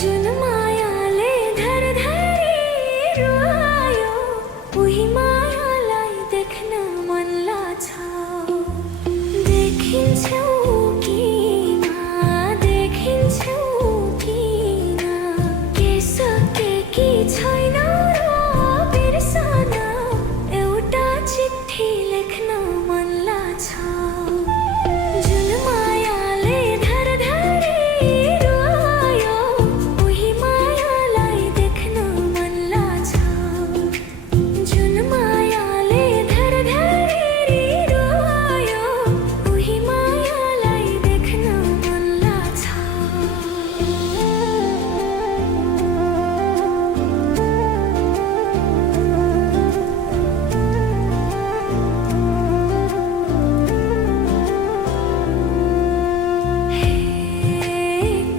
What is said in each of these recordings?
जुन मायाले धरधरी रुवायो उही मायालाई देख्न मन लाग्छ। देखिन्छौ किन देखिन्छौ किन के सके कि छैन र बिर्सन एउटा चिठी लेख्न मन लाग्छ। जुन मायाले धरधरी रुवायो उही मायालाई देख्न मन लाग्छ। जुन मायाले धरधरी रुवायो उही मायालाई देख्न मन लाग्छ।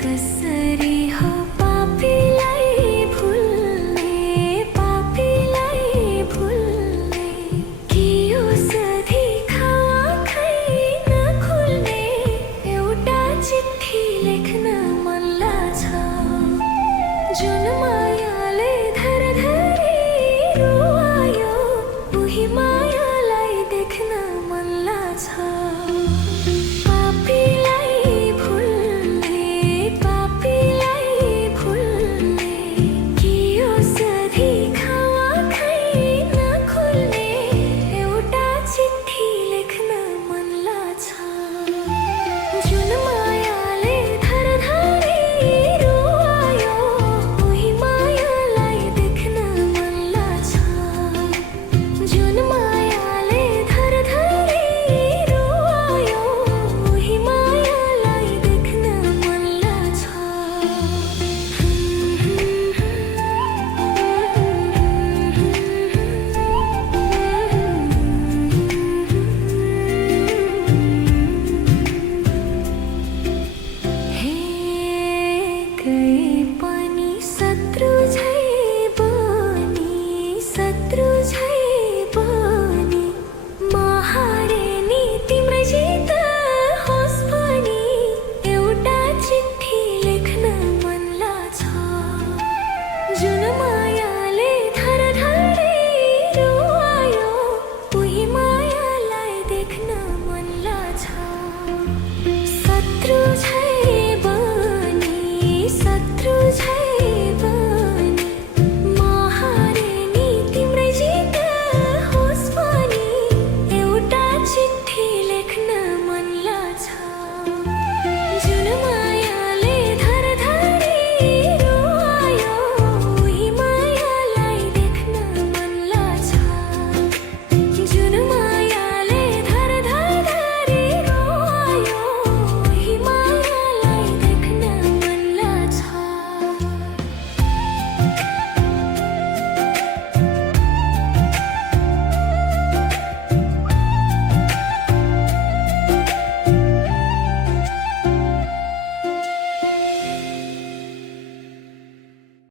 कसरी हो पापीलाई भुल्ने पापीलाई भुल्ने कि औषधि खाखै नखुल्ने एउटा चिठी लेख्न मन लाग्छ। जुन मायाले धरधरी रुवायो उही मायालाई देख्न मन लाग्छ। पापीलाई भुल्ने पापीलाई भुल्ने कि औषधि खाखै नखुल्ने एउटा चिठी लेख्न मन लाग्छ। जुन मायाले धरधरी रुवायो उही मायालाई देख्न मन लाग्छ। जुन मायाले धरधरी रुवायो उही मायालाई देख्न मन लाग्छ। हे कहीँ पनि शत्रु झै बनी शत्रु झै बनी म हारे नि तिम्रै जित होस् भनी एउटा चिठी लेख्न मन लाग्छ। जुन मायाले धरधरी रुवायो उही मायालाई देख्न मन लाग्छ। शत्रु झै बनी शत्रु झै बनी